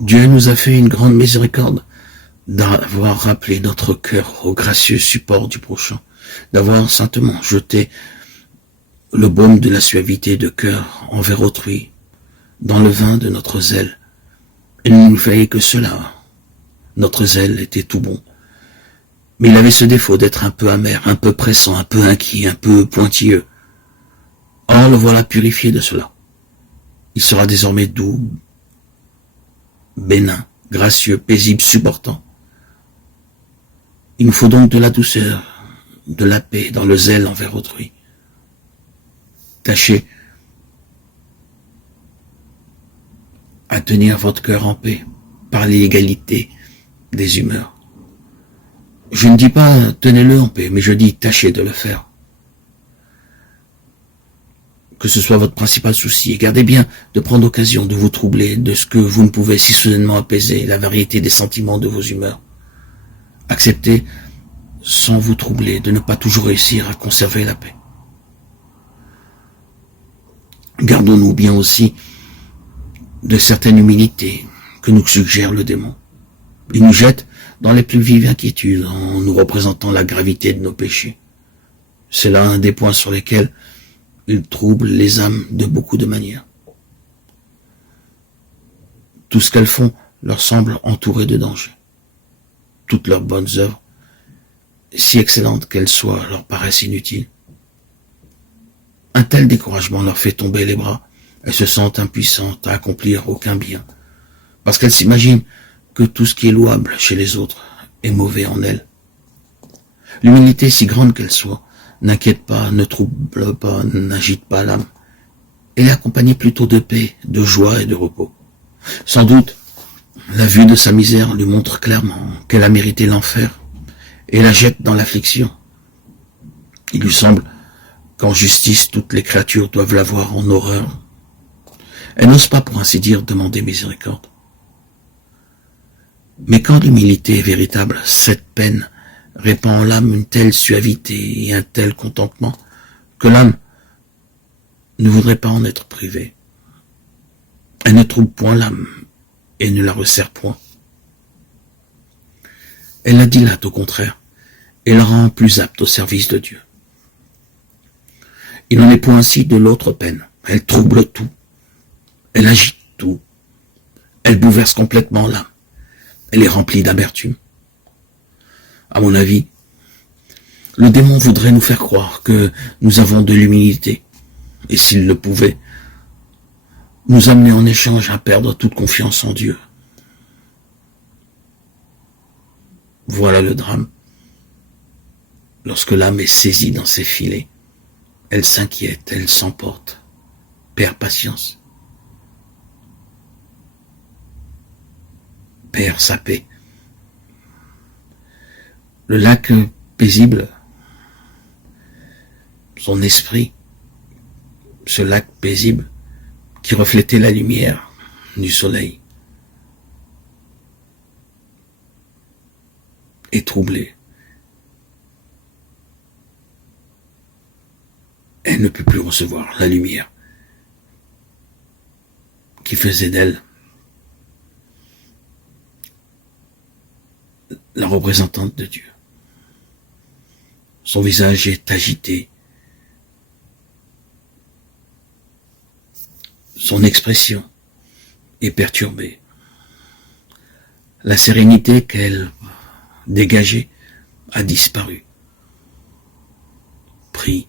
Dieu nous a fait une grande miséricorde d'avoir rappelé notre cœur au gracieux support du prochain, d'avoir saintement jeté le baume de la suavité de cœur envers autrui dans le vin de notre zèle. Il ne nous fallait que cela. Notre zèle était tout bon. Mais il avait ce défaut d'être un peu amer, un peu pressant, un peu inquiet, un peu pointilleux. Or, le voilà purifié de cela. Il sera désormais doux, bénin, gracieux, paisible, supportant. Il nous faut donc de la douceur, de la paix dans le zèle envers autrui. Tâchez à tenir votre cœur en paix par l'égalité des humeurs. Je ne dis pas tenez-le en paix, mais je dis tâchez de le faire. Que ce soit votre principal souci, et gardez bien de prendre occasion de vous troubler de ce que vous ne pouvez si soudainement apaiser, la variété des sentiments de vos humeurs. Acceptez, sans vous troubler, de ne pas toujours réussir à conserver la paix. Gardons-nous bien aussi de certaines humilités que nous suggère le démon. Il nous jette dans les plus vives inquiétudes en nous représentant la gravité de nos péchés. C'est là un des points sur lesquels il trouble les âmes de beaucoup de manières. Tout ce qu'elles font leur semble entouré de dangers. Toutes leurs bonnes œuvres, si excellentes qu'elles soient, leur paraissent inutiles. Un tel découragement leur fait tomber les bras. Elles se sentent impuissantes à accomplir aucun bien, parce qu'elles s'imaginent que tout ce qui est louable chez les autres est mauvais en elles. L'humilité, si grande qu'elle soit, n'inquiète pas, ne trouble pas, n'agite pas l'âme. Elle est accompagnée plutôt de paix, de joie et de repos. Sans doute, la vue de sa misère lui montre clairement qu'elle a mérité l'enfer et la jette dans l'affliction. Il lui semble qu'en justice, toutes les créatures doivent la voir en horreur. Elle n'ose pas, pour ainsi dire, demander miséricorde. Mais quand l'humilité est véritable, cette peine répand en l'âme une telle suavité et un tel contentement que l'âme ne voudrait pas en être privée. Elle ne trouble point l'âme et ne la resserre point. Elle la dilate au contraire et la rend plus apte au service de Dieu. Il n'en est point ainsi de l'autre peine. Elle trouble tout. Elle agite tout. Elle bouleverse complètement l'âme. Elle est remplie d'amertume. À mon avis, le démon voudrait nous faire croire que nous avons de l'humilité, et s'il le pouvait, nous amener en échange à perdre toute confiance en Dieu. Voilà le drame. Lorsque l'âme est saisie dans ses filets, elle s'inquiète, elle s'emporte, perd patience, perd sa paix. Le lac paisible, son esprit, ce lac paisible qui reflétait la lumière du soleil, est troublé. Elle ne peut plus recevoir la lumière qui faisait d'elle la représentante de Dieu. Son visage est agité. Son expression est perturbée. La sérénité qu'elle dégageait a disparu, pris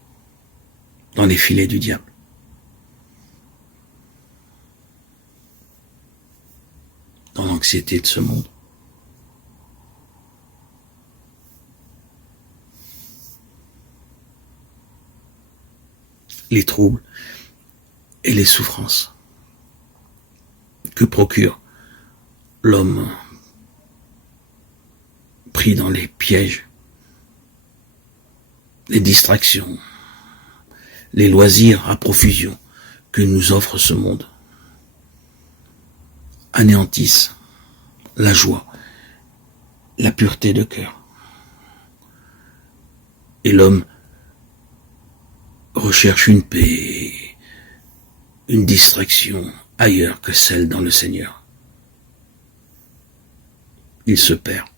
dans les filets du diable. Dans l'anxiété de ce monde. Les troubles et les souffrances que procure l'homme pris dans les pièges, les distractions, les loisirs à profusion que nous offre ce monde, anéantissent la joie, la pureté de cœur. Et l'homme recherche une paix, une distraction ailleurs que celle dans le Seigneur. il se perd.